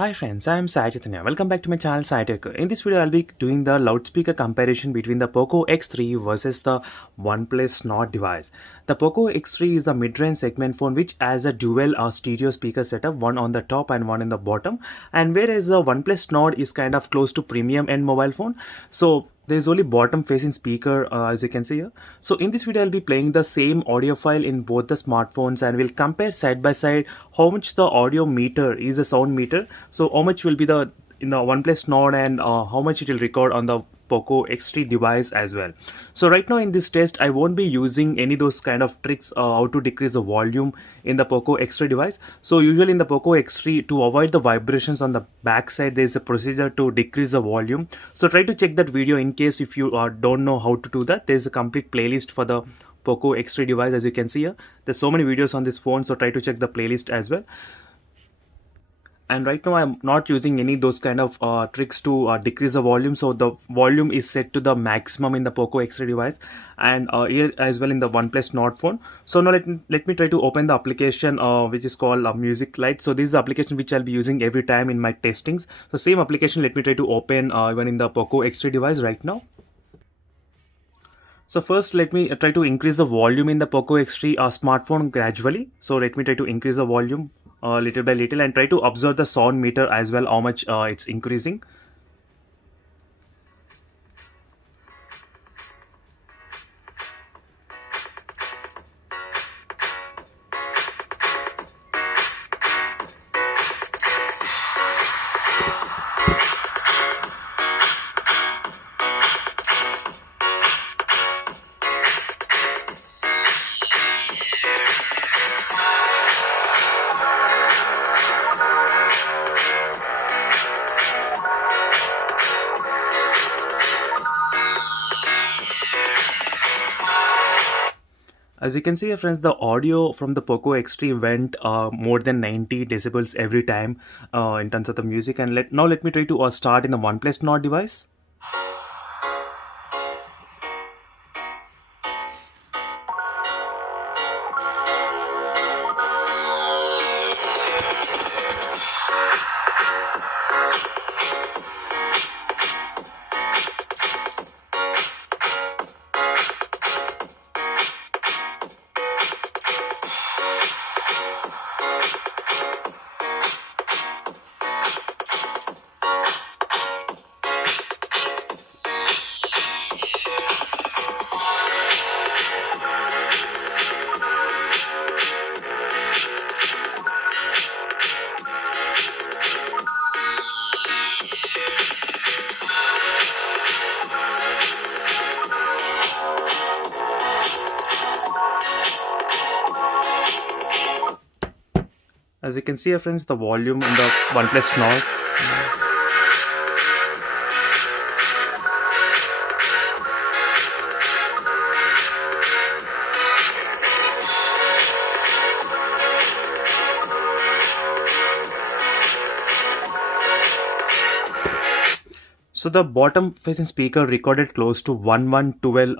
Hi friends, I am Sai Chaitanya. Welcome back to my channel Sai Tech. In this video, I'll be doing the loudspeaker comparison between the Poco X3 versus the OnePlus Nord device. The Poco X3 is the mid-range segment phone which has a dual stereo speaker setup, one on the top and one in the bottom. And whereas the OnePlus Nord is kind of close to premium end mobile phone, so there is only bottom facing speaker as you can see here. So in this video I'll be playing the same audio file in both the smartphones and we'll compare side by side how much the audio meter is a sound meter. So how much will be the in the OnePlus Nord and how much it will record on the Poco X3 device as well. So right now in this test I won't be using any those kind of tricks how to decrease the volume in the Poco X3 device. So usually in the Poco X3, to avoid the vibrations on the back side, there is a procedure to decrease the volume. So try to check that video in case if you don't know how to do that. There is a complete playlist for the Poco X3 device, as you can see here. There's so many videos on this phone, so try to check the playlist as well. And right now I'm not using any those kind of tricks to decrease the volume, so the volume is set to the maximum in the Poco X3 device and here as well in the OnePlus Nord phone. So now let me try to open the application which is called Music Lite. So this is the application which I'll be using every time in my testings. So same application, let me try to open even in the Poco X3 device right now. So first let me try to increase the volume in the Poco X3 smartphone gradually. So let me try to increase the volume little by little and try to observe the sound meter as well, how much it's increasing. As you can see friends, the audio from the Poco X3 went more than 90 decibels every time in terms of the music. And now let me try to start in the OnePlus Nord device. As you can see friends, the volume in the OnePlus Nord. So the bottom facing speaker recorded close to 112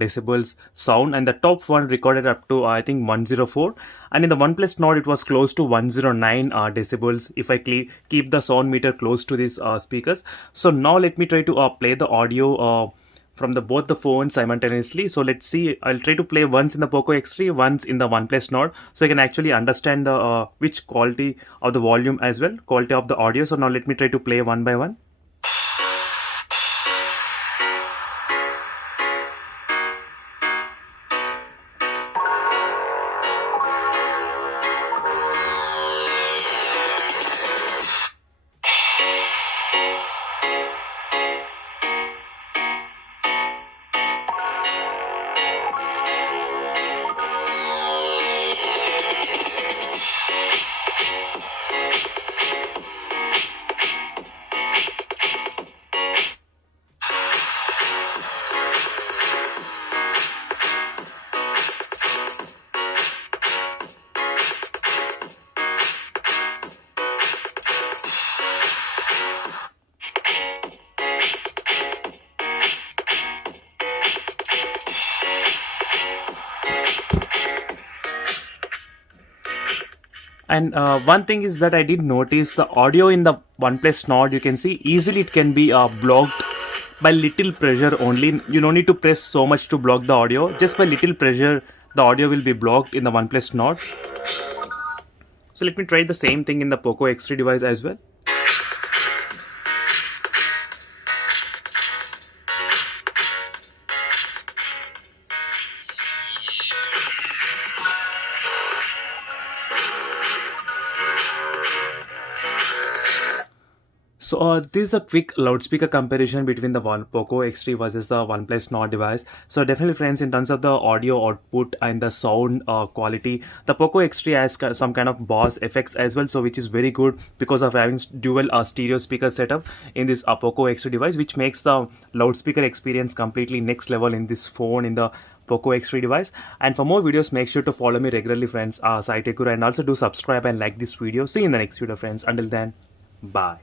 decibels sound, and the top one recorded up to I think 104, and in the OnePlus Nord it was close to 109 decibels if I keep the sound meter close to these speakers. So now let me try to play the audio from both the phones simultaneously. So let's see, I'll try to play once in the Poco X3, once in the OnePlus Nord, so I can actually understand the which quality of the volume as well, quality of the audio. So now let me try to play one by one. And one thing is that I did notice the audio in the OnePlus Nord. You can see easily it can be blocked by little pressure only. You don't need to press so much to block the audio. Just by little pressure, the audio will be blocked in the OnePlus Nord. So let me try the same thing in the Poco X3 device as well. So this is a quick loudspeaker comparison between the Poco X3 versus the OnePlus Nord device. So definitely friends, in terms of the audio output and the sound quality, the Poco X3 has some kind of Boss effects as well, so which is very good because of having dual stereo speaker setup in this Poco X3 device, which makes the loudspeaker experience completely next level in this phone, in the Poco X3 device. And for more videos, make sure to follow me regularly friends, Sai Tech Guru, and also do subscribe and like this video. See you in the next video friends. Until then, bye.